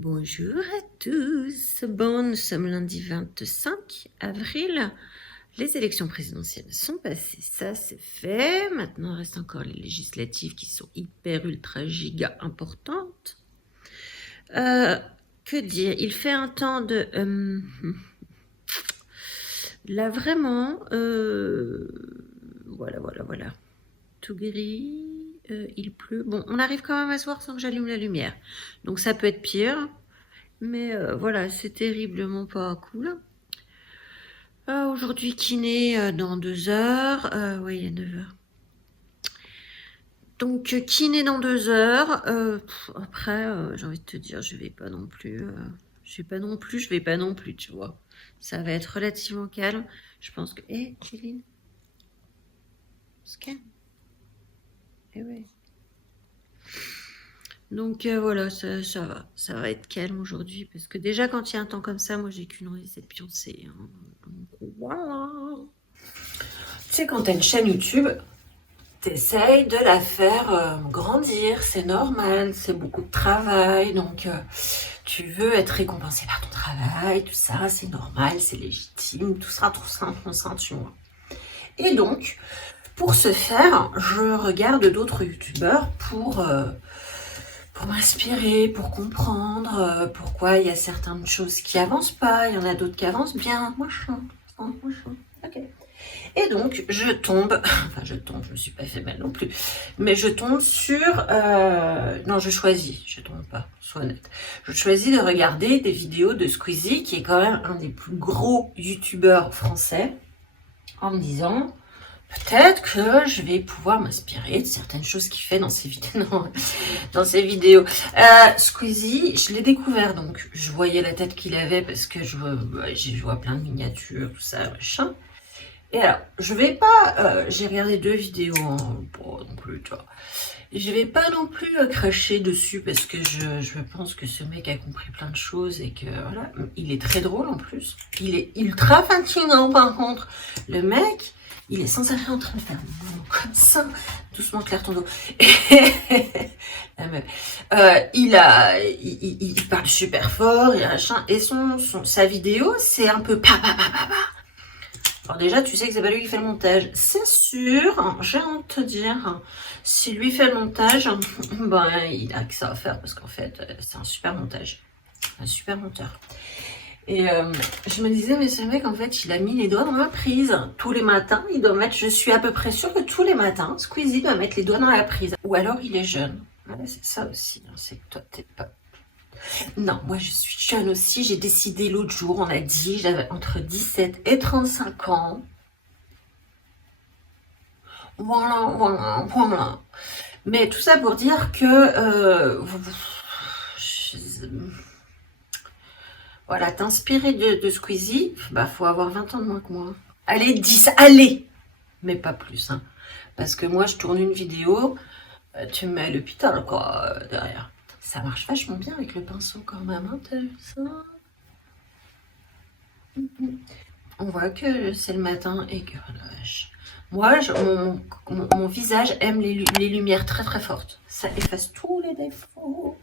Bonjour à tous. Bon, nous sommes lundi 25 avril. Les élections présidentielles sont passées, ça c'est fait. Maintenant, il reste encore les législatives qui sont hyper, ultra, giga importantes. Que dire? Il fait un temps de... là, vraiment... voilà. Tout gris, il pleut. Bon, on arrive quand même à se voir sans que j'allume la lumière. Donc ça peut être pire. Mais voilà, c'est terriblement pas cool. Aujourd'hui, kiné dans 2 heures. Ouais, il est 9 heures. Donc, kiné dans 2 heures. Après, j'ai envie de te dire, je vais pas non plus, tu vois. Ça va être relativement calme. Je pense que... Hé, Céline, on se calme. Eh ouais. Donc voilà, ça va être calme aujourd'hui, parce que déjà quand il y a un temps comme ça, moi j'ai qu'une envie, c'est de pioncer, hein. Donc voilà. Tu sais, quand t'as une chaîne YouTube, t'essayes de la faire grandir, c'est normal, c'est beaucoup de travail, donc tu veux être récompensé par ton travail, tout ça, c'est normal, c'est légitime, tout ça, tu vois. Et donc, pour ce faire, je regarde d'autres youtubeurs pour m'inspirer, pour comprendre pourquoi il y a certaines choses qui avancent pas, il y en a d'autres qui avancent bien, machin. Ok. Et donc, je tombe, je me suis pas fait mal non plus, mais je tombe sur, non, je tombe pas, sois honnête. Je choisis de regarder des vidéos de Squeezie, qui est quand même un des plus gros youtubeurs français, en me disant, peut-être que je vais pouvoir m'inspirer de certaines choses qu'il fait dans ses vidéos. Dans ses vidéos. Squeezie, je l'ai découvert, donc je voyais la tête qu'il avait parce que je vois plein de miniatures, tout ça, machin. Et alors, je vais pas, j'ai regardé 2 vidéos, bon, non plus, tu vois. Je vais pas non plus cracher dessus parce que je pense que ce mec a compris plein de choses et que voilà, il est très drôle en plus. Il est ultra fatigant par contre. Le mec, il est sans arrêt en train de faire comme ça, doucement Claire ton dos. Il parle super fort, et machin, et sa vidéo, c'est un peu pa. Alors déjà, tu sais que c'est pas lui qui fait le montage. C'est sûr, j'ai envie de te dire, si lui fait le montage, ben, il a que ça à faire parce qu'en fait, c'est un super montage. Un super monteur. Et je me disais, mais ce mec, en fait, il a mis les doigts dans la prise. Tous les matins, il doit mettre, je suis à peu près sûre que tous les matins, Squeezie doit mettre les doigts dans la prise. Ou alors, il est jeune. Ouais, c'est ça aussi, hein, c'est que toi, t'es pas... Non, moi, je suis jeune aussi. J'ai décidé l'autre jour, on a dit, j'avais entre 17 et 35 ans. Voilà. Mais tout ça pour dire que voilà, t'inspirer de Squeezie, bah faut avoir 20 ans de moins que moi. Allez, 10, allez, mais pas plus, hein. Parce que moi, je tourne une vidéo, tu me mets à l'hôpital, quoi, derrière. Ça marche vachement bien avec le pinceau quand même, hein, t'as vu ça? On voit que c'est le matin et que, oh la vache. Moi, mon visage aime les lumières très très fortes. Ça efface tous les défauts.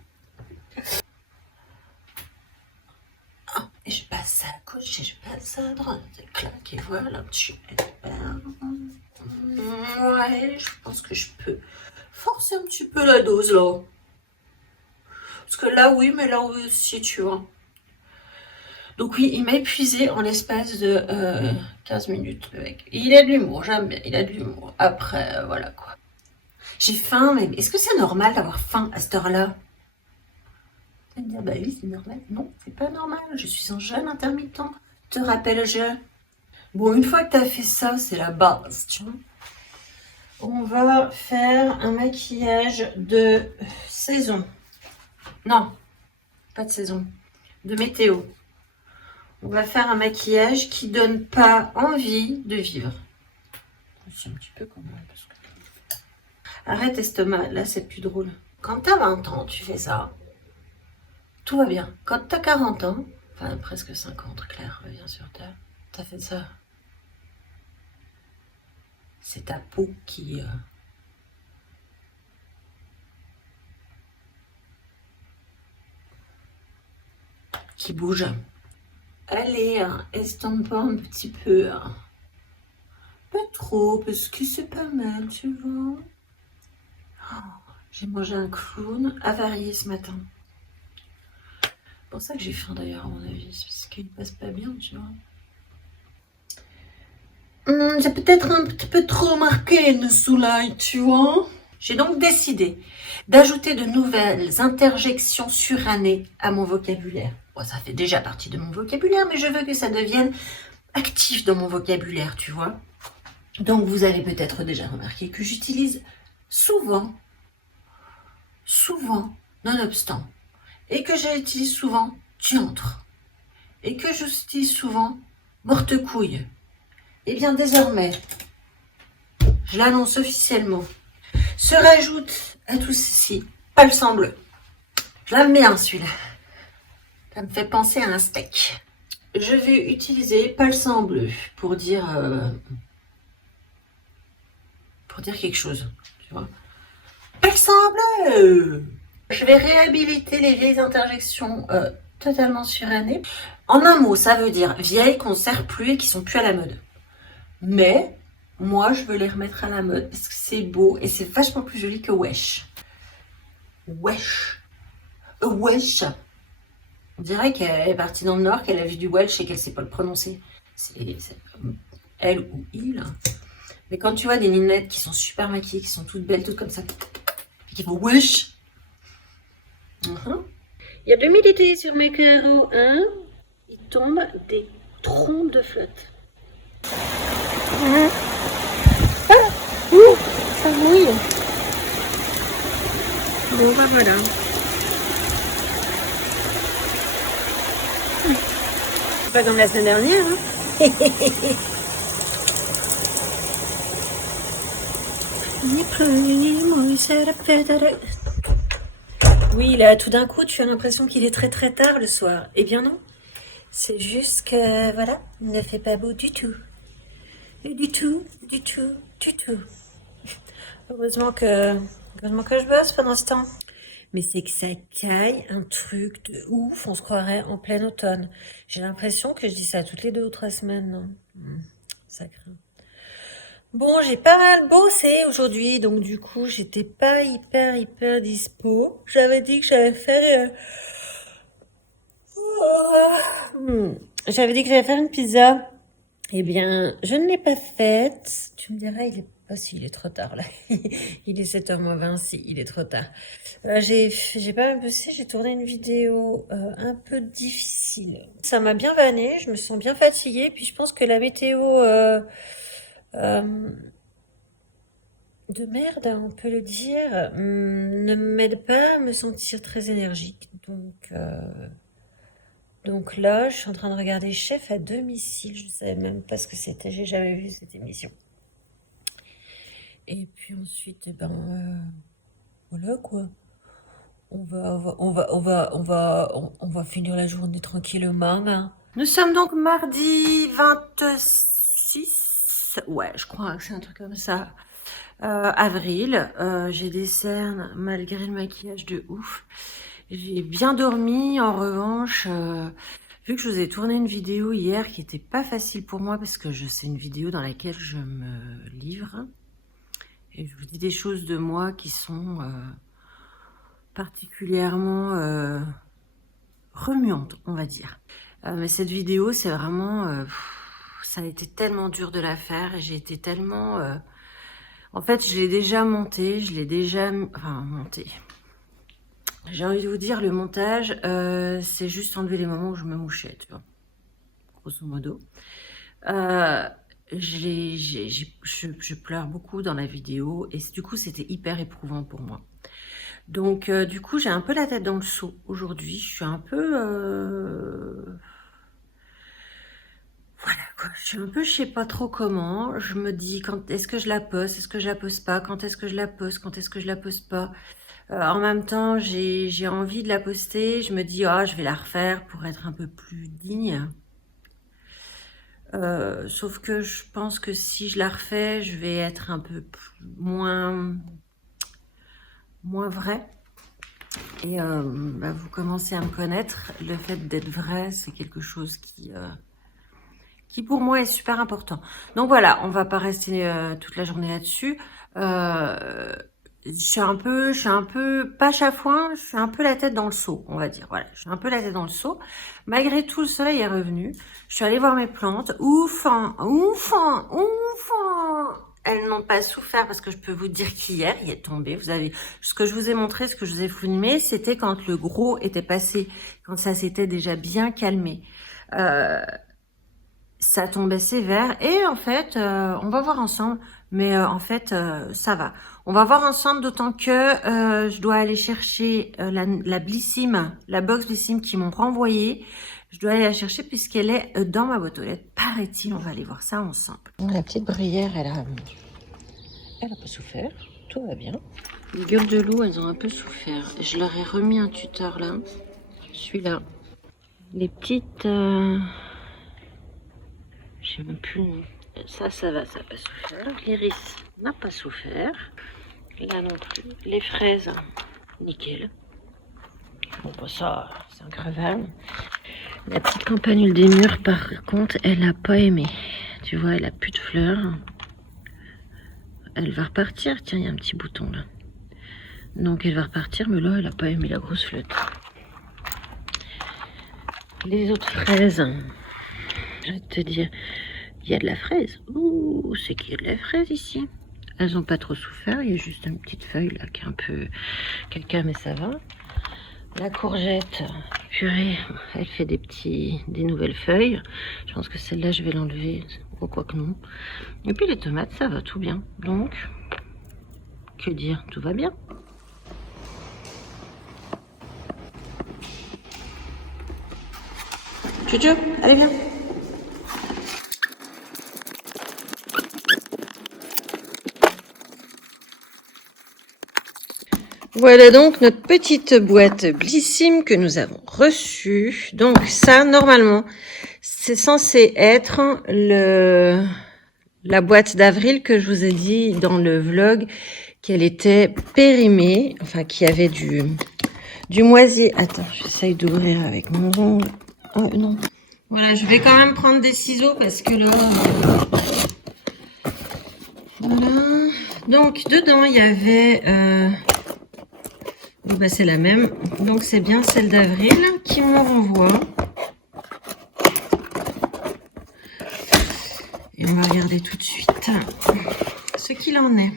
Et je passe à gauche et je passe à droite. Et clac, et voilà, ouais, je pense que je peux forcer un petit peu la dose là. Parce que là, oui, mais là aussi, tu vois. Donc oui, il m'a épuisé en l'espace de 15 minutes, le mec. Il a de l'humour, j'aime bien, il a de l'humour. Après, voilà quoi. J'ai faim, mais est-ce que c'est normal d'avoir faim à cette heure-là? Tu vas me dire, bah oui, c'est normal. Non, c'est pas normal. Je suis un jeûne intermittent. Te rappelle-je. Bon, une fois que tu as fait ça, c'est la base, tu vois. On va faire un maquillage de saison. Non, pas de saison. De météo. On va faire un maquillage qui donne pas envie de vivre. C'est un petit peu comme ça. Parce que... Arrête estomac, là c'est plus drôle. Quand t'as 20 ans, tu fais ça. Tout va bien. Quand t'as 40 ans, enfin presque 50, Claire revient sur terre. T'as fait ça. C'est ta peau qui... qui bouge. Allez, hein, estompe un petit peu. Hein. Pas trop, parce que c'est pas mal, tu vois. Oh, j'ai mangé un clown avarié ce matin. C'est pour ça que j'ai faim d'ailleurs, à mon avis. C'est parce qu'il passe pas bien, tu vois. J'ai peut-être un petit peu trop marqué le soleil, tu vois. J'ai donc décidé d'ajouter de nouvelles interjections surannées à mon vocabulaire. Bon, ça fait déjà partie de mon vocabulaire, mais je veux que ça devienne actif dans mon vocabulaire, tu vois. Donc, vous avez peut-être déjà remarqué que j'utilise souvent, nonobstant, et que j'utilise souvent diantre, et que j'utilise souvent morte couille. Et bien désormais, je l'annonce officiellement, se rajoute à tout ceci palsamble bleu. Je l'aime bien celui-là. Ça me fait penser à un steak. Je vais utiliser palsamble bleu pour dire quelque chose. Tu vois, palsamble bleu. Je vais réhabiliter les vieilles interjections totalement surannées. En un mot, ça veut dire vieilles qu'on ne sert plus et qui sont plus à la mode. Mais moi, je veux les remettre à la mode parce que c'est beau et c'est vachement plus joli que wesh. Wesh. Wesh. On dirait qu'elle est partie dans le Nord, qu'elle a vu du Welsh et qu'elle ne sait pas le prononcer. C'est elle ou il. Mais quand tu vois des ninettes qui sont super maquillées, qui sont toutes belles, toutes comme ça, qui font wesh. Il y a de l'humidité sur mes carreaux, hein. Il tombe des trompes de flotte. Ça mouille. Bon, bah voilà. C'est pas comme la semaine dernière, hein. Oui, là, tout d'un coup, tu as l'impression qu'il est très très tard le soir. Eh bien non, c'est juste que, voilà, il ne fait pas beau du tout. Du tout. Heureusement que je bosse pendant ce temps. Mais c'est que ça caille un truc de ouf, on se croirait en plein automne. J'ai l'impression que je dis ça toutes les 2 ou 3 semaines, non? Ça craint. Bon, j'ai pas mal bossé aujourd'hui, donc du coup, j'étais pas hyper dispo. J'avais dit que j'allais faire... J'avais dit que j'allais faire une pizza. Eh bien, je ne l'ai pas faite. Tu me diras, il est... Oh si, il est trop tard là. Il est 7h moins 20, si, il est trop tard. J'ai pas mal bossé, j'ai tourné une vidéo un peu difficile. Ça m'a bien vanné, je me sens bien fatiguée, puis je pense que la météo de merde, on peut le dire, ne m'aide pas à me sentir très énergique. Donc là, je suis en train de regarder Chef à domicile. Je ne savais même pas ce que c'était, j'ai jamais vu cette émission. Et puis ensuite, eh ben, voilà quoi. On va finir la journée tranquillement. Hein. Nous sommes donc mardi 26, ouais, je crois que c'est un truc comme ça, avril. J'ai des cernes malgré le maquillage de ouf. J'ai bien dormi, en revanche, vu que je vous ai tourné une vidéo hier qui était pas facile pour moi parce que c'est une vidéo dans laquelle je me livre et je vous dis des choses de moi qui sont particulièrement remuantes, on va dire. Mais cette vidéo, c'est vraiment... ça a été tellement dur de la faire et j'ai été tellement... en fait, je l'ai déjà montée, Enfin, montée... J'ai envie de vous dire, le montage, c'est juste enlever les moments où je me mouchais, tu vois, grosso modo. Je pleure beaucoup dans la vidéo et du coup, c'était hyper éprouvant pour moi. Donc, du coup, j'ai un peu la tête dans le seau aujourd'hui. Je suis un peu... Voilà, quoi. Je suis un peu, je sais pas trop comment. Je me dis, est-ce que je la poste? Est-ce que je la poste pas? Quand est-ce que je la poste? Quand est-ce que je la poste pas? En même temps, j'ai envie de la poster. Je me dis, ah, je vais la refaire pour être un peu plus digne. Sauf que je pense que si je la refais, je vais être un peu moins vraie. Et vous commencez à me connaître. Le fait d'être vrai, c'est quelque chose qui pour moi est super important. Donc voilà, on va pas rester toute la journée là-dessus. Je suis un peu, pas chafouin, je suis un peu la tête dans le seau, on va dire. Voilà, je suis un peu la tête dans le seau. Malgré tout, le soleil est revenu. Je suis allée voir mes plantes. Ouf, elles n'ont pas souffert parce que je peux vous dire qu'hier, il est tombé. Ce que je vous ai montré, ce que je vous ai filmé, c'était quand le gros était passé, quand ça s'était déjà bien calmé. Ça tombait sévère et en fait, on va voir ensemble, mais en fait, ça va. On va voir ensemble, d'autant que je dois aller chercher la Blissim, la box Blissim qu'ils m'ont renvoyée. Je dois aller la chercher puisqu'elle est dans ma boîte aux lettres, paraît-il. On va aller voir ça ensemble. La petite bruyère, elle a pas souffert, tout va bien. Les gueules de loup, elles ont un peu souffert. Je leur ai remis un tuteur là, celui-là. Les petites... je sais même plus le nom. Ça va, ça n'a pas souffert. L'iris n'a pas souffert. Là non plus. Les fraises, nickel. Bon, bah ça, c'est un creval. La petite campanule des murs, par contre, elle n'a pas aimé. Tu vois, elle a plus de fleurs. Elle va repartir. Tiens, il y a un petit bouton là. Donc elle va repartir, mais là, elle n'a pas aimé la grosse flotte. Les autres fraises, je vais te dire, il y a de la fraise. Ouh, c'est qu'il y a de la fraise ici. Elles n'ont pas trop souffert, il y a juste une petite feuille là qui est un peu caca, mais ça va. La courgette, purée, elle fait des nouvelles feuilles. Je pense que celle-là, je vais l'enlever, ou quoi que non. Et puis les tomates, ça va tout bien. Donc, que dire, tout va bien. Tchou, allez viens. Voilà donc notre petite boîte Blissim que nous avons reçue. Donc ça, normalement, c'est censé être la boîte d'avril que je vous ai dit dans le vlog qu'elle était périmée, enfin qu'il y avait du moisi. Attends, j'essaye d'ouvrir avec mon ongle. Oh non. Voilà, je vais quand même prendre des ciseaux parce que là... Voilà. Donc dedans, il y avait... bah, c'est la même. Donc c'est bien celle d'avril qui me renvoie. Et on va regarder tout de suite ce qu'il en est.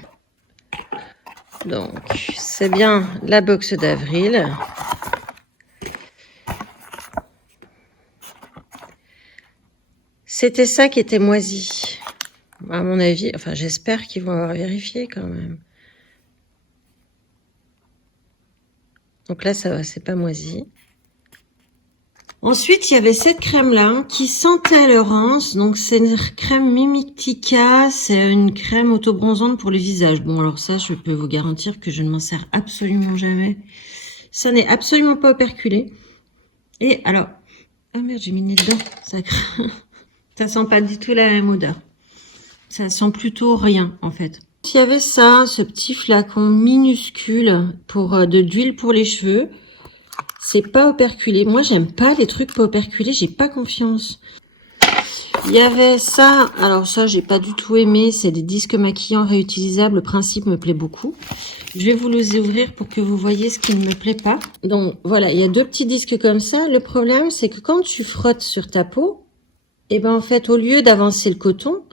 Donc, c'est bien la box d'avril. C'était ça qui était moisi. À mon avis, enfin j'espère qu'ils vont avoir vérifié quand même. Donc là, ça va, c'est pas moisi. Ensuite, il y avait cette crème-là qui sentait l'orange. Donc, c'est une crème Mimitica. C'est une crème auto-bronzante pour le visage. Bon, alors ça, je peux vous garantir que je ne m'en sers absolument jamais. Ça n'est absolument pas operculé. Et alors... Ah merde, j'ai mis le nez dedans. Ça craint. Ça sent pas du tout la même odeur. Ça sent plutôt rien, en fait. Il y avait ça, ce petit flacon minuscule d'huile pour les cheveux. C'est pas operculé. Moi, j'aime pas les trucs pas operculés. J'ai pas confiance. Il y avait ça. Alors ça, j'ai pas du tout aimé. C'est des disques maquillants réutilisables. Le principe me plaît beaucoup. Je vais vous les ouvrir pour que vous voyez ce qui ne me plaît pas. Donc voilà, il y a deux petits disques comme ça. Le problème, c'est que quand tu frottes sur ta peau, et ben en fait, au lieu d'avancer le coton,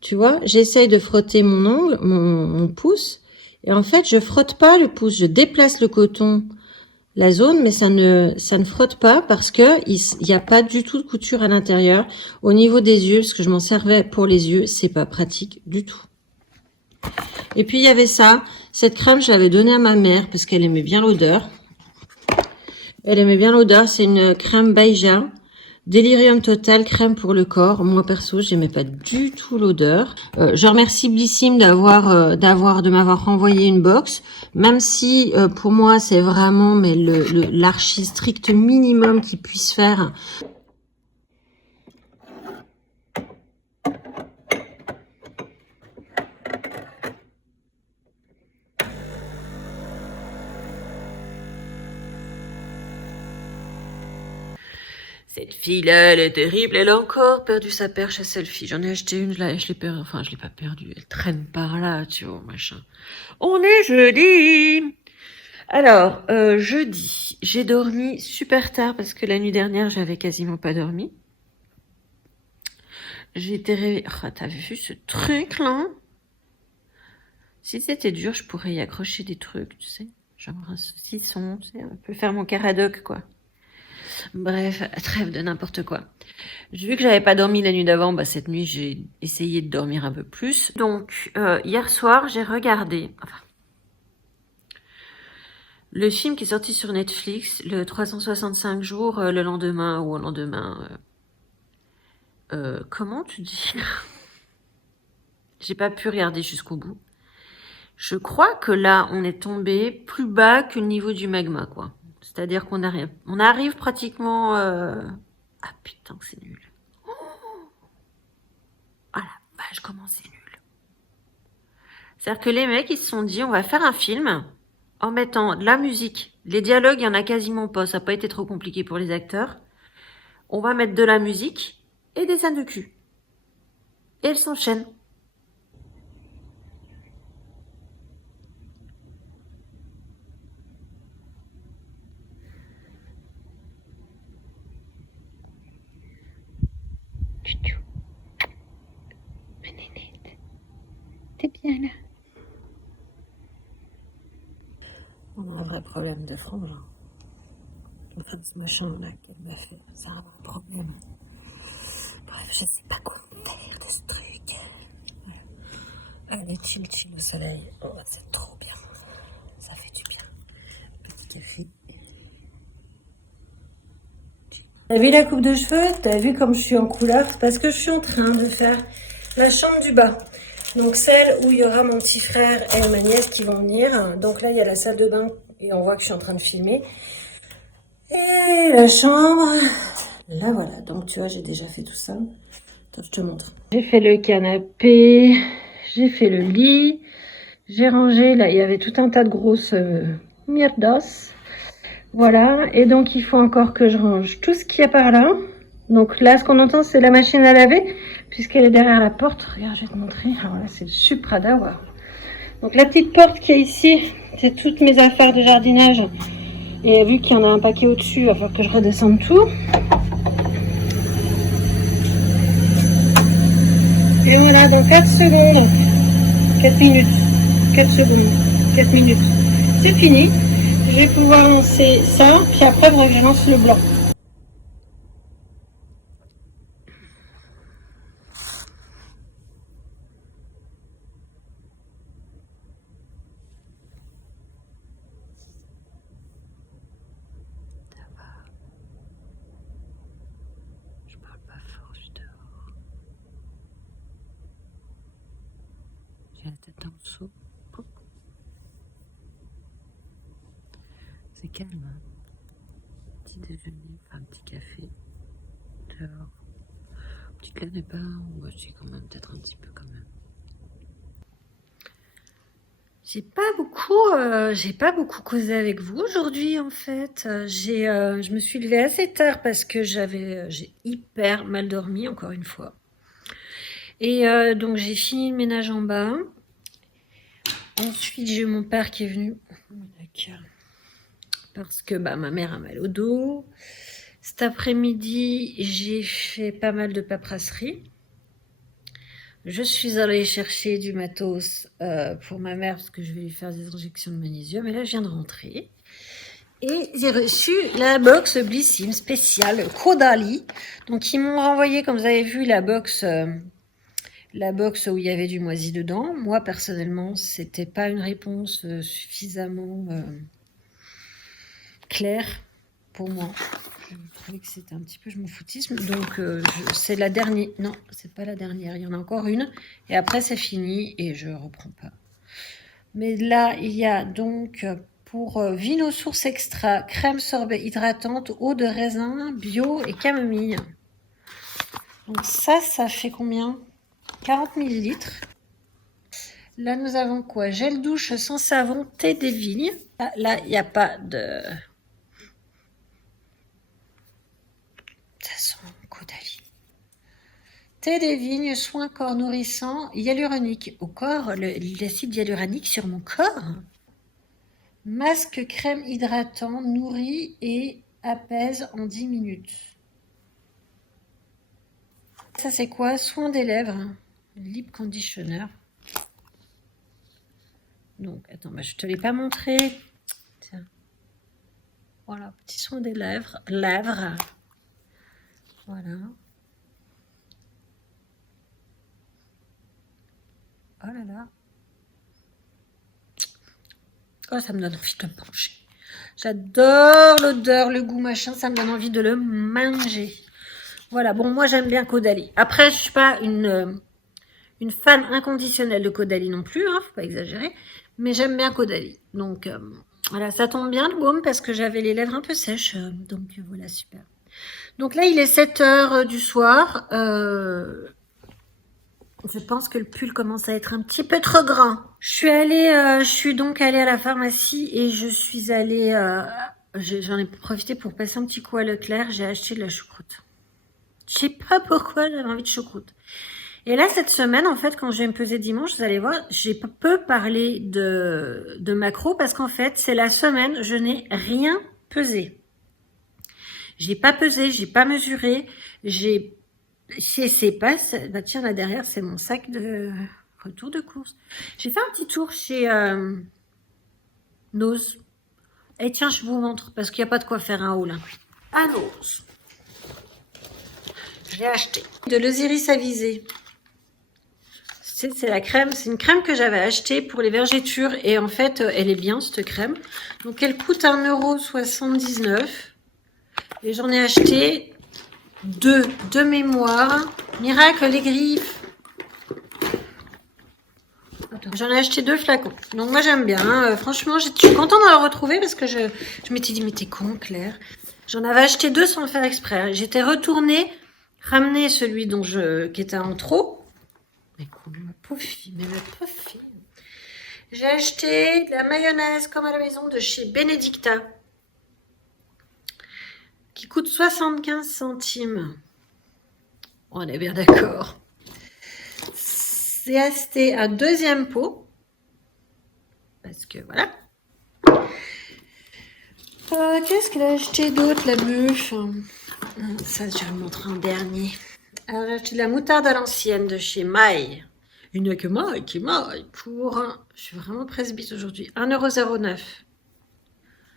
tu vois, j'essaye de frotter mon ongle, mon pouce. Et en fait, je frotte pas le pouce. Je déplace le coton, la zone, mais ça ne frotte pas parce que il y a pas du tout de couture à l'intérieur. Au niveau des yeux, parce que je m'en servais pour les yeux, c'est pas pratique du tout. Et puis il y avait ça, cette crème, je l'avais donnée à ma mère parce qu'elle aimait bien l'odeur. Elle aimait bien l'odeur, c'est une crème Baija, Delirium Total, crème pour le corps. Moi perso, j'aimais pas du tout l'odeur. Je remercie Blissim de m'avoir renvoyé une box, même si pour moi c'est vraiment mais l'archi strict minimum qu'ils puissent faire. Cette fille-là, elle est terrible, elle a encore perdu sa perche à selfie. J'en ai acheté une, je l'ai perdue, enfin, je l'ai pas perdue, elle traîne par là, tu vois, machin. On est jeudi! Alors, jeudi, j'ai dormi super tard parce que la nuit dernière, j'avais quasiment pas dormi. J'ai été réveillée. Oh, t'as vu ce truc là? Si c'était dur, je pourrais y accrocher des trucs, tu sais. Genre un saucisson, tu sais, on peut faire mon caradoc, quoi. Bref, trêve de n'importe quoi. Vu que j'avais pas dormi la nuit d'avant, bah cette nuit j'ai essayé de dormir un peu plus. Donc hier soir j'ai regardé le film qui est sorti sur Netflix, le 365 jours, le lendemain ou au lendemain. Comment tu dis? J'ai pas pu regarder jusqu'au bout. Je crois que là on est tombé plus bas que le niveau du magma, quoi. C'est-à-dire qu'on arrive pratiquement. Ah putain, c'est nul. Ah la vache, comment c'est nul. C'est-à-dire que les mecs, ils se sont dit, on va faire un film en mettant de la musique. Les dialogues, il y en a quasiment pas. Ça n'a pas été trop compliqué pour les acteurs. On va mettre de la musique et des scènes de cul. Et elles s'enchaînent. Ma nénette, t'es bien là? On a un vrai problème de frangin. Enfin, ce machin-là qu'elle m'a fait, c'est un vrai problème. Bref, je sais pas quoi faire de ce truc. Voilà. Allez, chill au soleil. Oh, c'est trop bien. Ça fait du bien. Petit café. T'as vu la coupe de cheveux? T'as vu comme je suis en couleur? C'est parce que je suis en train de faire la chambre du bas. Donc celle où il y aura mon petit frère et ma nièce qui vont venir. Donc là, il y a la salle de bain et on voit que je suis en train de filmer. Et la chambre, là voilà. Donc tu vois, j'ai déjà fait tout ça. Attends, je te montre. J'ai fait le canapé, j'ai fait le lit, j'ai rangé, là, il y avait tout un tas de grosses mierdas. Voilà, et donc il faut encore que je range tout ce qu'il y a par là. Donc là, ce qu'on entend, c'est la machine à laver, puisqu'elle est derrière la porte. Regarde, je vais te montrer. Alors là, c'est le Supra d'Awa. Donc la petite porte qui est ici, c'est toutes mes affaires de jardinage. Et vu qu'il y en a un paquet au-dessus, il va falloir que je redescende tout. Et voilà, dans 4 secondes, 4 minutes, 4 secondes, 4 minutes, c'est fini. Je vais pouvoir lancer ça, puis après, je lance le blanc. Je parle pas fort, je suis dehors. J'ai la tête en dessous. C'est calme, hein. Petit déjeuner, enfin un petit café. Dehors. Petite laine n'est pas, moi je dis quand même, peut-être un petit peu quand même. J'ai pas beaucoup causé avec vous aujourd'hui en fait. Je me suis levée assez tard parce que j'ai hyper mal dormi encore une fois. Et donc j'ai fini le ménage en bas. Ensuite j'ai eu mon père qui est venu parce que ma mère a mal au dos. Cet après-midi j'ai fait pas mal de paperasserie. Je suis allée chercher du matos pour ma mère parce que je vais lui faire des injections de magnésium. Et là, je viens de rentrer. Et j'ai reçu la box Blissim spéciale Caudalie. Donc, ils m'ont renvoyé, comme vous avez vu, la box où il y avait du moisi dedans. Moi, personnellement, c'était pas une réponse suffisamment claire pour moi. Je trouvais que c'était un petit peu je m'en foutisme. Donc, c'est la dernière. Non, c'est pas la dernière. Il y en a encore une. Et après, c'est fini et je reprends pas. Mais là, il y a donc pour Vino Source Extra, crème sorbet hydratante, eau de raisin, bio et camomille. Donc ça fait combien? 40 ml. Là, nous avons quoi? Gel douche sans savon, thé des vignes. Ah, là, il n'y a pas de... Ça Thé des vignes, soin corps nourrissant, hyaluronique. Au corps, l'acide hyaluronique sur mon corps. Masque crème hydratant, nourrit et apaise en 10 minutes. Ça c'est quoi? Soin des lèvres, lip conditioner. Donc, attends, je te l'ai pas montré. Tiens. Voilà, petit soin des lèvres. Voilà. Oh là là. Oh, ça me donne envie de le manger. J'adore l'odeur, le goût, machin. Ça me donne envie de le manger. Voilà, bon, moi j'aime bien Caudalie. Après, je suis pas une fan inconditionnelle de Caudalie non plus, hein, faut pas exagérer. Mais j'aime bien Caudalie. Donc, voilà, ça tombe bien le baume parce que j'avais les lèvres un peu sèches. Donc, voilà, super. Donc là, il est 7h du soir. Je pense que le pull commence à être un petit peu trop grand. Je suis donc allée à la pharmacie et je suis allée, j'en ai profité pour passer un petit coup à Leclerc. J'ai acheté de la choucroute. Je sais pas pourquoi j'avais envie de choucroute. Et là, cette semaine, en fait, quand je vais me peser dimanche, vous allez voir, j'ai peu parlé de macro parce qu'en fait, c'est la semaine, je n'ai rien pesé. J'ai pas pesé, j'ai pas mesuré, c'est pas, bah tiens, là derrière, c'est mon sac de retour de course. J'ai fait un petit tour chez Nose. Et tiens, je vous montre, parce qu'il n'y a pas de quoi faire un haul. À Nose. J'ai acheté de l'Osiris Avisé. C'est la crème, c'est une crème que j'avais achetée pour les vergetures. Et en fait, elle est bien, cette crème. Donc, elle coûte 1,79 €. Et j'en ai acheté deux de mémoire. Miracle, les griffes. J'en ai acheté 2 flacons. Donc moi j'aime bien. Hein. Franchement, je suis contente de la retrouver parce que je m'étais dit, mais t'es con, Claire. J'en avais acheté 2 sans le faire exprès. J'étais retournée, ramener celui qui était en trop. Mais quoi, ma pauvre fille, J'ai acheté de la mayonnaise comme à la maison de chez Benedicta. Qui coûte 75 centimes. On est bien d'accord. J'ai acheté un deuxième pot. Parce que voilà. Qu'est-ce qu'elle a acheté d'autre, la meuf? Ça, je vais vous montrer en dernier. Alors, j'ai acheté de la moutarde à l'ancienne de chez Maille. Il n'y a que Maille qui Maille pour... Je suis vraiment presbyte aujourd'hui. 1,09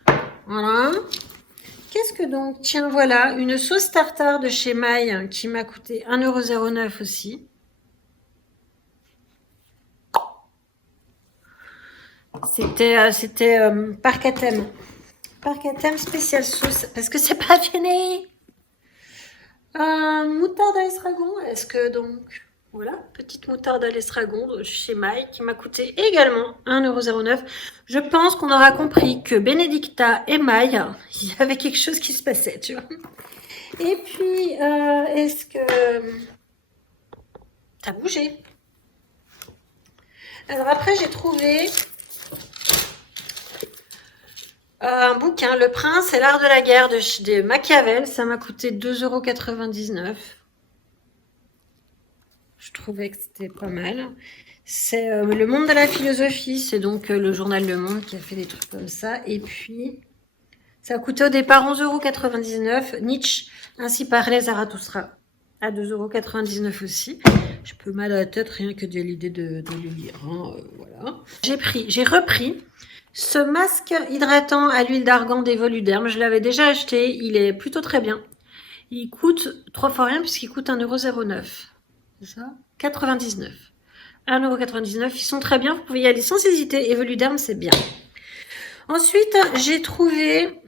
€. Voilà. Qu'est-ce que donc? Tiens, voilà. Une sauce tartare de chez Maille qui m'a coûté 1,09 € aussi. C'était Parc à thème. Parc à thème spécial sauce. Parce que c'est pas fini. Moutarde à l'estragon. Est-ce que donc... Voilà, petite moutarde à l'estragon de chez Maille qui m'a coûté également 1,09 €. Je pense qu'on aura compris que Benedicta et Maille, il y avait quelque chose qui se passait, tu vois. Et puis, est-ce que... T'as bougé? Alors après, j'ai trouvé... un bouquin, Le Prince et l'art de la guerre de Machiavel. Ça m'a coûté 2,99 €. Je trouvais que c'était pas mal. C'est Le Monde de la philosophie. C'est donc le journal Le Monde qui a fait des trucs comme ça. Et puis, ça a coûté au départ 11,99 €. Nietzsche, Ainsi parlait Zarathustra, à 2,99 € aussi. Je peux mal à la tête rien que de l'idée de le lire. Hein, voilà. J'ai repris ce masque hydratant à l'huile d'argan d'Evoluderm. Je l'avais déjà acheté. Il est plutôt très bien. Il coûte 3 fois rien puisqu'il coûte 1,09 €. C'est ça 99. 1,99 €. Ils sont très bien. Vous pouvez y aller sans hésiter. Evoluderm, c'est bien. Ensuite, j'ai trouvé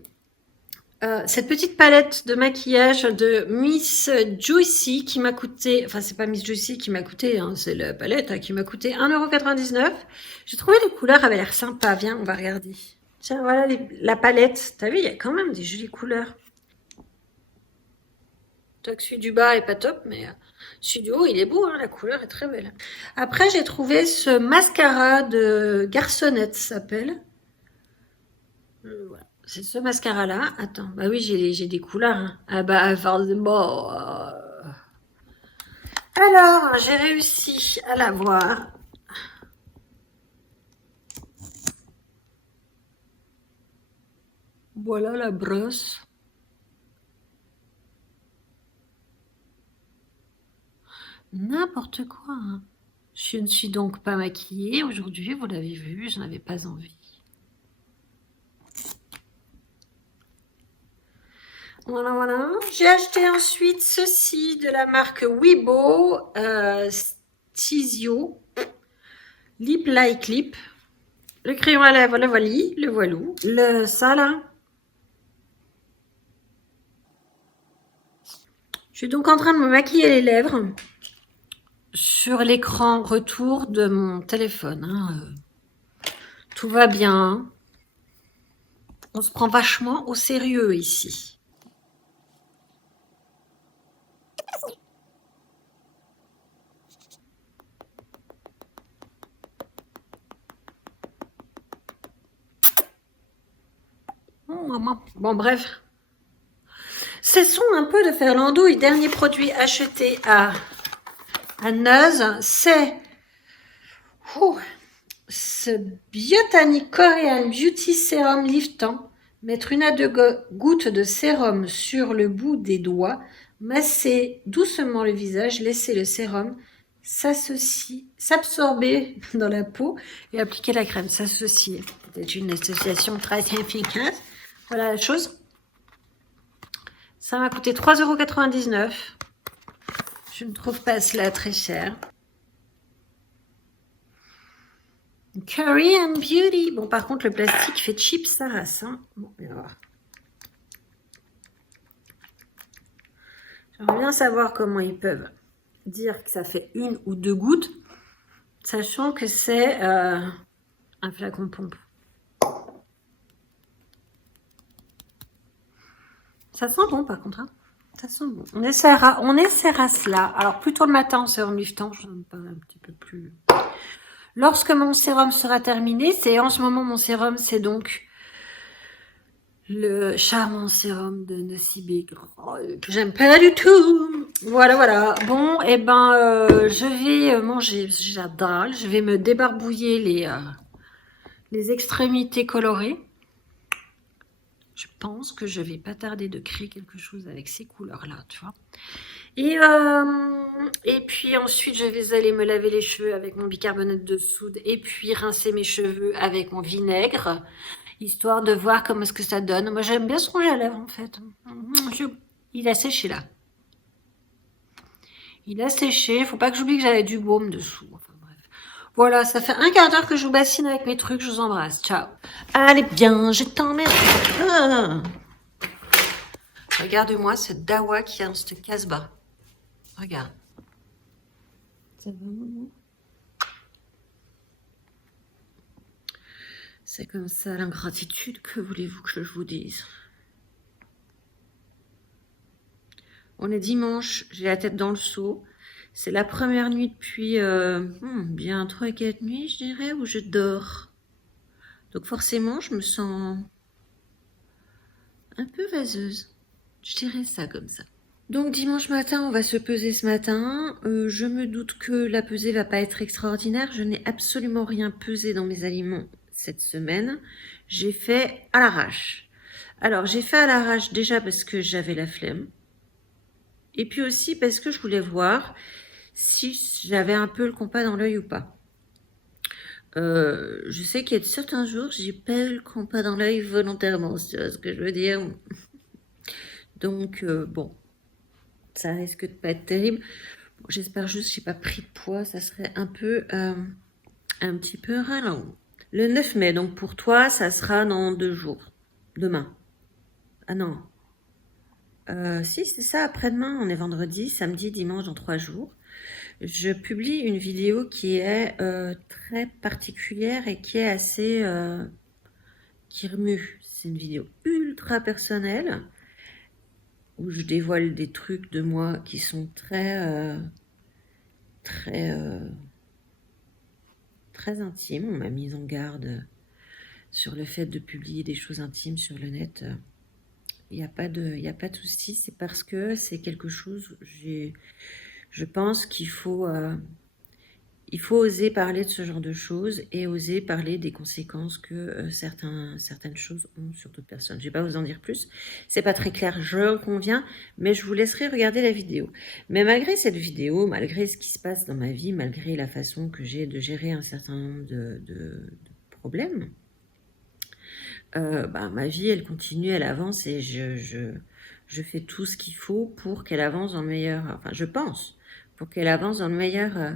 cette petite palette de maquillage de Miss Juicy qui m'a coûté... Enfin, c'est pas Miss Juicy qui m'a coûté, hein, c'est la palette hein, qui m'a coûté 1,99 €. J'ai trouvé les couleurs avaient l'air sympa. Viens, on va regarder. Tiens, voilà la palette. T'as vu, il y a quand même des jolies couleurs. Toi que celui du bas est pas top, mais celui du haut, il est beau. Hein, la couleur est très belle. Après, j'ai trouvé ce mascara de Garçonnette, ça s'appelle. Voilà. C'est ce mascara-là. Attends, bah oui, j'ai des couleurs. Hein. Ah bah, forcément. Alors, j'ai réussi à l'avoir. Voilà la brosse. N'importe quoi, hein. Je ne suis donc pas maquillée aujourd'hui, vous l'avez vu, je n'avais pas envie. Voilà, voilà. J'ai acheté ensuite ceci de la marque Weibo, Stisio, Lip Like Lip. Le crayon à lèvres, le voili, le voilou, le ça là. Je suis donc en train de me maquiller les lèvres sur l'écran retour de mon téléphone, hein. Tout va bien. On se prend vachement au sérieux ici. Oh, maman. Bon, bref. Cessons un peu de faire l'andouille. Dernier produit acheté à Neuze, c'est ce Biotanic Korean Beauty Serum Liftant. Mettre 1 à 2 gouttes de sérum sur le bout des doigts, masser doucement le visage, laisser le sérum s'absorber dans la peau et appliquer la crème. S'associer. C'est une association très efficace. Voilà la chose. Ça m'a coûté 3,99 €. Je ne trouve pas cela très cher. Korean Beauty. Bon, par contre, le plastique fait cheap sa race, hein. Bon, on va voir. J'aimerais bien savoir comment ils peuvent dire que ça fait 1 ou 2 gouttes, sachant que c'est un flacon pompe. Ça sent bon, par contre, hein. Ça sent bon. On essaiera cela. Alors, plutôt le matin en sérum liftant, je n'aime pas un petit peu plus. Lorsque mon sérum sera terminé, c'est en ce moment mon sérum, c'est donc le charmant sérum de Nocibé, que j'aime pas du tout. Voilà, voilà. Bon, et ben, je vais manger, j'adore. Je vais me débarbouiller les extrémités colorées. Je pense que je vais pas tarder de créer quelque chose avec ces couleurs-là, tu vois. Et puis ensuite, je vais aller me laver les cheveux avec mon bicarbonate de soude et puis rincer mes cheveux avec mon vinaigre, histoire de voir comment est-ce que ça donne. Moi, j'aime bien ce rouge à lèvres, en fait. Il a séché, là. Il a séché. Faut pas que j'oublie que j'avais du baume dessous. Enfin, bref. Voilà, ça fait 1/4 d'heure que je vous bassine avec mes trucs. Je vous embrasse. Ciao. Allez bien, je t'emmerde. Ah. Regarde-moi ce dawa qui a ce casse-bas. Regarde. Ça va, maman? C'est comme ça l'ingratitude, que voulez-vous que je vous dise? On est dimanche, j'ai la tête dans le seau. C'est la première nuit depuis bien 3-4 nuits, je dirais, où je dors. Donc forcément, je me sens un peu vaseuse. Je dirais ça comme ça. Donc dimanche matin, on va se peser ce matin. Je me doute que la pesée va pas être extraordinaire. Je n'ai absolument rien pesé dans mes aliments cette semaine. J'ai fait à l'arrache. Alors j'ai fait à l'arrache déjà parce que j'avais la flemme. Et puis aussi parce que je voulais voir si j'avais un peu le compas dans l'œil ou pas. Je sais qu'il y a certains jours, j'ai pas eu le compas dans l'œil volontairement, si tu vois ce que je veux dire. Donc bon, ça risque de pas être terrible. Bon, j'espère juste que j'ai pas pris de poids, ça serait un petit peu ralent. Le 9 mai, donc pour toi, ça sera dans 2 jours. Demain. Ah non. Si, c'est ça, après-demain, on est vendredi, samedi, dimanche, dans 3 jours. Je publie une vidéo qui est très particulière et qui est assez... qui remue. C'est une vidéo ultra personnelle où je dévoile des trucs de moi qui sont très intimes. On m'a mise en garde sur le fait de publier des choses intimes sur le net. Il n'y a pas de souci, c'est parce que c'est quelque chose, Je pense il faut oser parler de ce genre de choses et oser parler des conséquences que certaines choses ont sur d'autres personnes. Je vais pas vous en dire plus. C'est pas très clair, je le conviens, mais je vous laisserai regarder la vidéo. Mais malgré cette vidéo, malgré ce qui se passe dans ma vie, malgré la façon que j'ai de gérer un certain nombre de problèmes, ma vie, elle continue, elle avance et je fais tout ce qu'il faut pour qu'elle avance dans le meilleur, enfin, je pense, pour qu'elle avance dans le meilleur,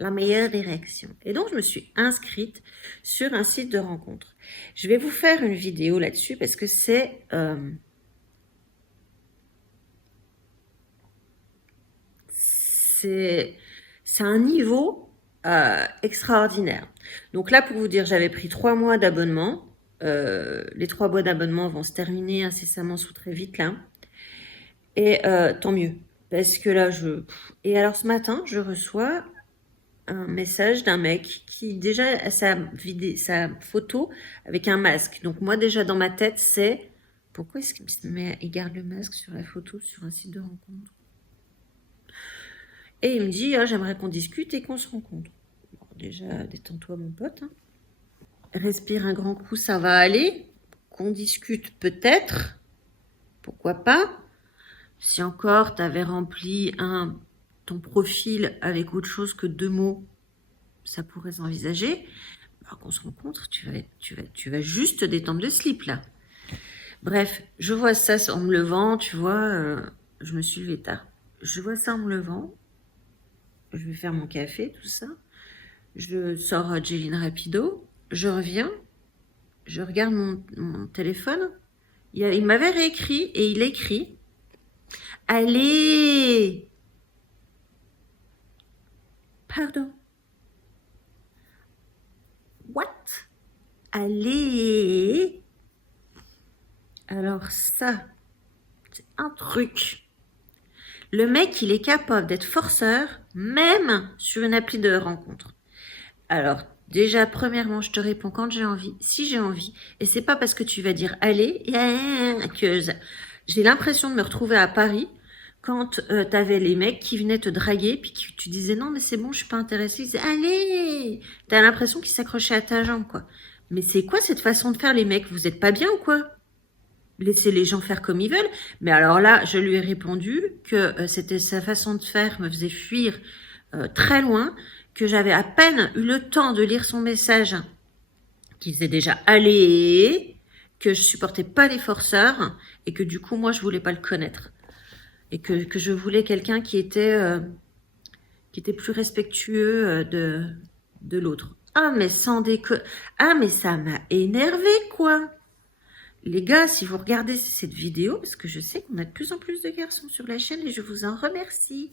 la meilleure direction. Et donc, je me suis inscrite sur un site de rencontre. Je vais vous faire une vidéo là-dessus parce que c'est un niveau extraordinaire. Donc là, pour vous dire, j'avais pris 3 mois d'abonnement. Les 3 mois d'abonnement vont se terminer incessamment sous très vite là. Et tant mieux. Parce que là, Et alors ce matin, je reçois un message d'un mec qui déjà a sa photo avec un masque. Donc moi déjà dans ma tête c'est pourquoi est-ce qu'il garde le masque sur la photo sur un site de rencontre? Et il me dit j'aimerais qu'on discute et qu'on se rencontre. Bon, déjà détends-toi mon pote. Hein. Respire un grand coup, ça va aller. Qu'on discute peut-être. Pourquoi pas? Si encore t'avais rempli ton profil avec autre chose que 2 mots, ça pourrait s'envisager. Alors qu'on se rencontre, tu vas juste détendre le slip là. Bref, je vois ça en me levant, tu vois, je me suis levée tard. Je vois ça en me levant, je vais faire mon café, tout ça. Je sors Jeline Rapido, je reviens, je regarde mon téléphone. Il m'avait réécrit et il écrit « Allez !» Pardon. What? Allez! Alors ça, c'est un truc. Le mec, il est capable d'être forceur, même sur une appli de rencontre. Alors, déjà, premièrement, je te réponds quand j'ai envie, si j'ai envie. Et c'est pas parce que tu vas dire allez, que j'ai l'impression de me retrouver à Paris quand t'avais les mecs qui venaient te draguer, puis tu disais non, mais c'est bon, je suis pas intéressée. Ils disaient allez! T'as l'impression qu'ils s'accrochaient à ta jambe, quoi. Mais c'est quoi cette façon de faire, les mecs? Vous êtes pas bien ou quoi? Laissez les gens faire comme ils veulent. Mais alors là, je lui ai répondu que c'était sa façon de faire me faisait fuir très loin, que j'avais à peine eu le temps de lire son message, qui disait déjà allez, que je supportais pas les forceurs et que du coup, moi, je voulais pas le connaître. Et que je voulais quelqu'un qui était plus respectueux de l'autre. Ah, mais sans déconner. Ah, mais ça m'a énervé, quoi. Les gars, si vous regardez cette vidéo, parce que je sais qu'on a de plus en plus de garçons sur la chaîne et je vous en remercie.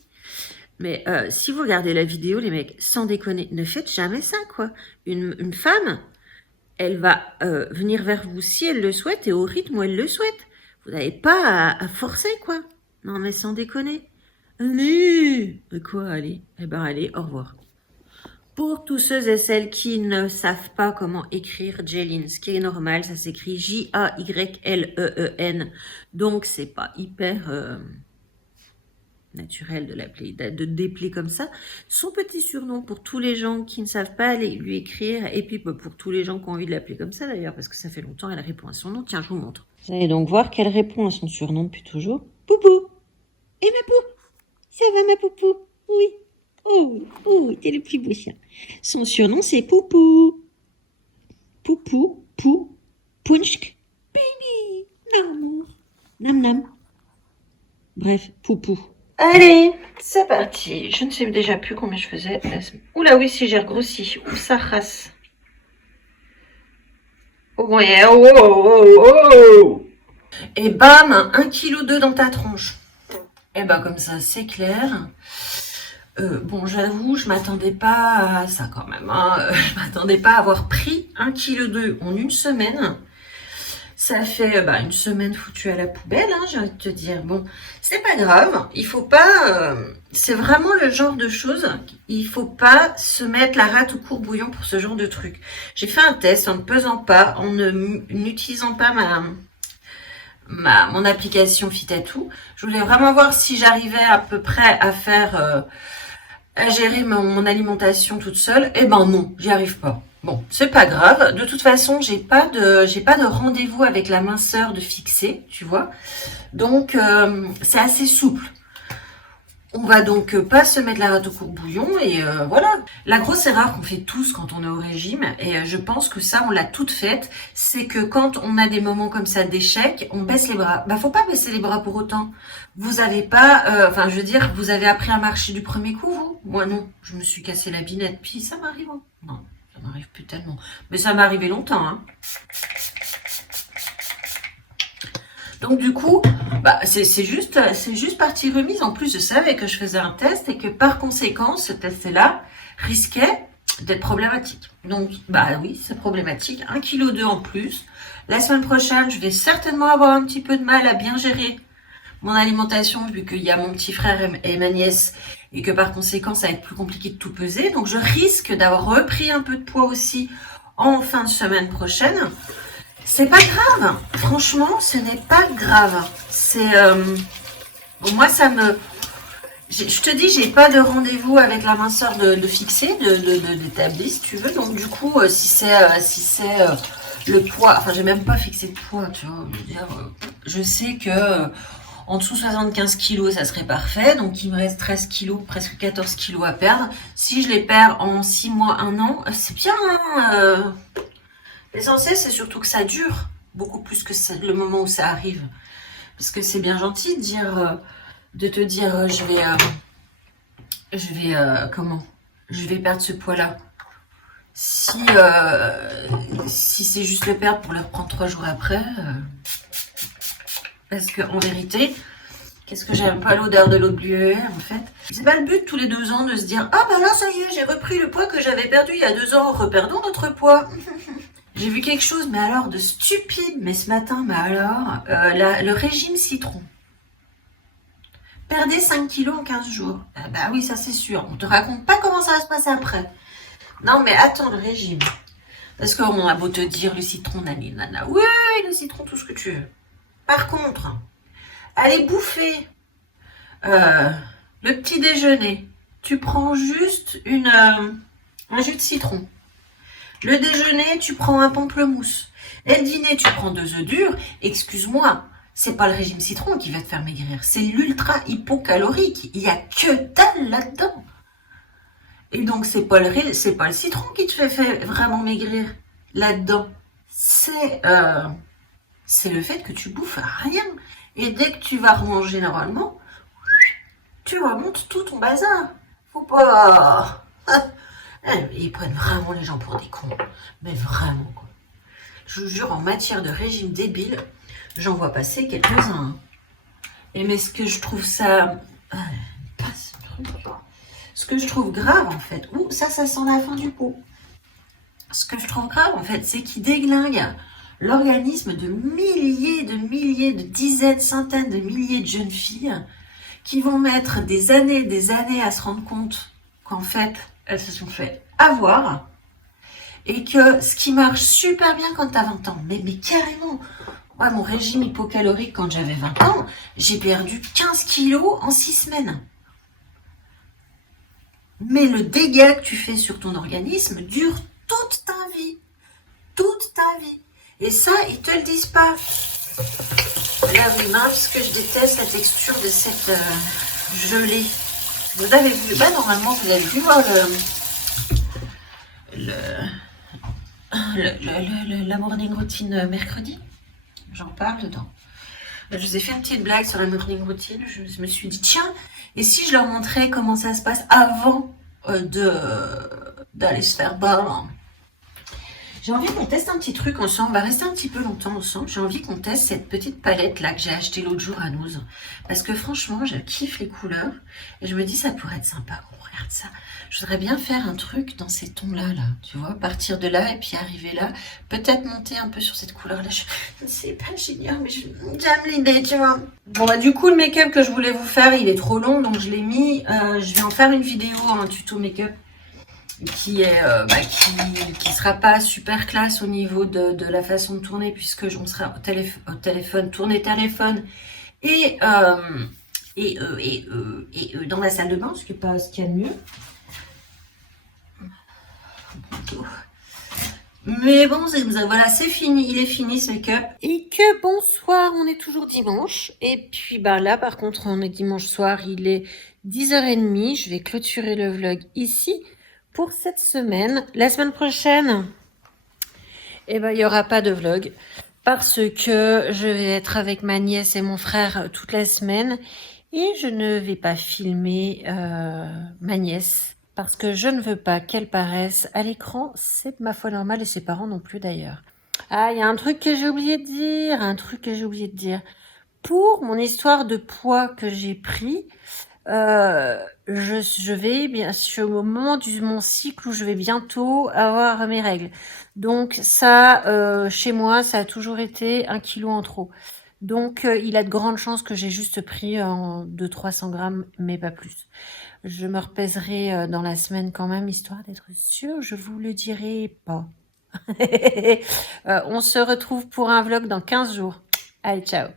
Mais si vous regardez la vidéo, les mecs, sans déconner, ne faites jamais ça, quoi. Une femme, elle va venir vers vous si elle le souhaite et au rythme où elle le souhaite. Vous n'avez pas à forcer, quoi. Non, mais sans déconner. Allez! Quoi, allez? Eh ben, allez, au revoir. Pour tous ceux et celles qui ne savent pas comment écrire Jeline, ce qui est normal, ça s'écrit J-A-Y-L-E-E-N. Donc, c'est pas hyper naturel de l'appeler, de dépeler comme ça. Son petit surnom pour tous les gens qui ne savent pas lui écrire, et puis pour tous les gens qui ont envie de l'appeler comme ça d'ailleurs, parce que ça fait longtemps, elle répond à son nom. Tiens, je vous montre. Vous allez donc voir qu'elle répond à son surnom depuis toujours. Poupou! Et ma pou? Ça va ma poupou? Oui. Oh, t'es le plus beau chien. Son surnom, c'est Poupou. Poupou, Pou, Punchk, Baby, Namour, Nam Nam. Bref, Poupou. Allez, c'est parti. Je ne sais déjà plus combien je faisais. Oula, oui, si j'ai regrossi. Où ça race. Oh, yeah, oh. Et bam, 1,2 kg dans ta tronche. Et ben comme ça, c'est clair. Bon, j'avoue, je m'attendais pas à ça quand même. Hein. Je m'attendais pas à avoir pris 1,2 kg en une semaine. Ça fait une semaine foutue à la poubelle, hein, j'ai envie de te dire. Bon, c'est pas grave. Il faut pas. C'est vraiment le genre de choses. Il faut pas se mettre la rate au courbouillon pour ce genre de truc. J'ai fait un test en ne pesant pas, en n'utilisant pas mon application Fitatou. Je voulais vraiment voir si j'arrivais à peu près à faire, à gérer mon alimentation toute seule. Eh ben non, j'y arrive pas. Bon, c'est pas grave. De toute façon, j'ai pas de rendez-vous avec la minceur de fixer, tu vois. Donc, c'est assez souple. On va donc pas se mettre la rate au courbouillon et voilà. La grosse erreur qu'on fait tous quand on est au régime, et je pense que ça, on l'a toute faite, c'est que quand on a des moments comme ça d'échec, on baisse les bras. Bah, faut pas baisser les bras pour autant. Vous avez pas, enfin, je veux dire, vous avez appris à marcher du premier coup, vous? Moi, non. Je me suis cassé la binette, puis ça m'arrive. Hein. Non, ça m'arrive plus tellement. Mais ça m'est arrivé longtemps, hein. Donc du coup, bah, c'est juste partie remise. En plus, je savais que je faisais un test et que par conséquent, ce test-là risquait d'être problématique. Donc, bah oui, c'est problématique. 1,2 kg en plus. La semaine prochaine, je vais certainement avoir un petit peu de mal à bien gérer mon alimentation vu qu'il y a mon petit frère et ma nièce et que par conséquent, ça va être plus compliqué de tout peser. Donc, je risque d'avoir repris un peu de poids aussi en fin de semaine prochaine. C'est pas grave, franchement, ce n'est pas grave. C'est bon, moi ça me, je te dis, j'ai pas de rendez-vous avec la minceur de fixer, d'établir si tu veux. Donc du coup, si c'est le poids, enfin j'ai même pas fixé de poids, tu vois. Je veux dire, je sais que en dessous 75 kg, ça serait parfait. Donc il me reste 13 kg, presque 14 kg à perdre. Si je les perds en 6 mois, 1 an, c'est bien. Hein, l'essentiel, c'est surtout que ça dure, beaucoup plus que le moment où ça arrive. Parce que c'est bien gentil de te dire, je vais perdre ce poids-là. Si c'est juste le perdre pour le reprendre 3 jours après, parce que en vérité, qu'est-ce que j'aime pas l'odeur de l'eau de Buée, en fait. C'est pas le but tous les 2 ans de se dire, ah bah là, ça y est, j'ai repris le poids que j'avais perdu il y a 2 ans, reperdons notre poids. J'ai vu quelque chose, mais alors de stupide, mais ce matin, mais alors, le régime citron. Perdez 5 kilos en 15 jours. Ah bah oui, ça c'est sûr. On te raconte pas comment ça va se passer après. Non, mais attends, le régime. Parce qu'on a beau te dire le citron, nani, nana. Oui, le citron, tout ce que tu veux. Par contre, allez bouffer le petit déjeuner. Tu prends juste un jus de citron. Le déjeuner, tu prends un pamplemousse. Et le dîner, tu prends 2 œufs durs. Excuse-moi, c'est pas le régime citron qui va te faire maigrir. C'est l'ultra hypocalorique. Il y a que dalle là-dedans. Et donc, c'est pas le citron qui te fait vraiment maigrir là-dedans. C'est le fait que tu bouffes rien. Et dès que tu vas remanger normalement, tu remontes tout ton bazar. Faut pas... Ils prennent vraiment les gens pour des cons. Mais vraiment, quoi. Je vous jure, en matière de régime débile, j'en vois passer quelques-uns. Hein. Et mais ce que je trouve ça... Ce que je trouve grave, en fait... Ouh, ça sent la fin du pot. Ce que je trouve grave, en fait, c'est qu'ils déglinguent l'organisme de milliers, de dizaines, centaines de milliers de jeunes filles qui vont mettre des années à se rendre compte qu'en fait... elles se sont fait avoir et que ce qui marche super bien quand tu as 20 ans, mais carrément, moi mon régime hypocalorique quand j'avais 20 ans, j'ai perdu 15 kilos en 6 semaines. Mais le dégât que tu fais sur ton organisme dure toute ta vie. Toute ta vie. Et ça, ils te le disent pas. Lave-les mains parce que je déteste la texture de cette gelée. Vous avez vu, bah normalement vous avez dû voir la morning routine mercredi. J'en parle dedans. Je vous ai fait une petite blague sur la morning routine. Je me suis dit tiens, et si je leur montrais comment ça se passe avant d'aller se faire balader. J'ai envie qu'on teste un petit truc ensemble. On va rester un petit peu longtemps ensemble. J'ai envie qu'on teste cette petite palette là que j'ai achetée l'autre jour à Nouz. Parce que franchement, je kiffe les couleurs. Et je me dis, ça pourrait être sympa qu'on regarde ça. Je voudrais bien faire un truc dans ces tons-là, là. Tu vois, partir de là et puis arriver là. Peut-être monter un peu sur cette couleur-là. Je ne sais pas, j'ignore, mais j'aime l'idée, tu vois. Bon, bah du coup, le make-up que je voulais vous faire, il est trop long. Donc je l'ai mis. Je vais en faire une vidéo, un tuto make-up. qui est qui sera pas super classe au niveau de la façon de tourner, puisque on sera au téléphone, tourner téléphone et dans la salle de bain, ce qui est pas ce qu'il y a de mieux. Mais bon, voilà, c'est fini, il est fini ce make-up. Et que bonsoir, on est toujours dimanche. Et puis bah là, par contre, on est dimanche soir, il est 10h30. Je vais clôturer le vlog ici pour cette semaine. La semaine prochaine, eh ben, il n'y aura pas de vlog parce que je vais être avec ma nièce et mon frère toute la semaine et je ne vais pas filmer ma nièce parce que je ne veux pas qu'elle paraisse à l'écran. C'est ma foi normale et ses parents non plus d'ailleurs. Ah, il y a un truc que j'ai oublié de dire. Pour mon histoire de poids que j'ai pris, je vais bien sûr au moment de mon cycle où je vais bientôt avoir mes règles. Donc ça, chez moi, ça a toujours été 1 kilo en trop. Donc il a de grandes chances que j'ai juste pris en 200-300 grammes, mais pas plus. Je me repèserai dans la semaine quand même, histoire d'être sûre, je vous le dirai pas. On se retrouve pour un vlog dans 15 jours. Allez, ciao!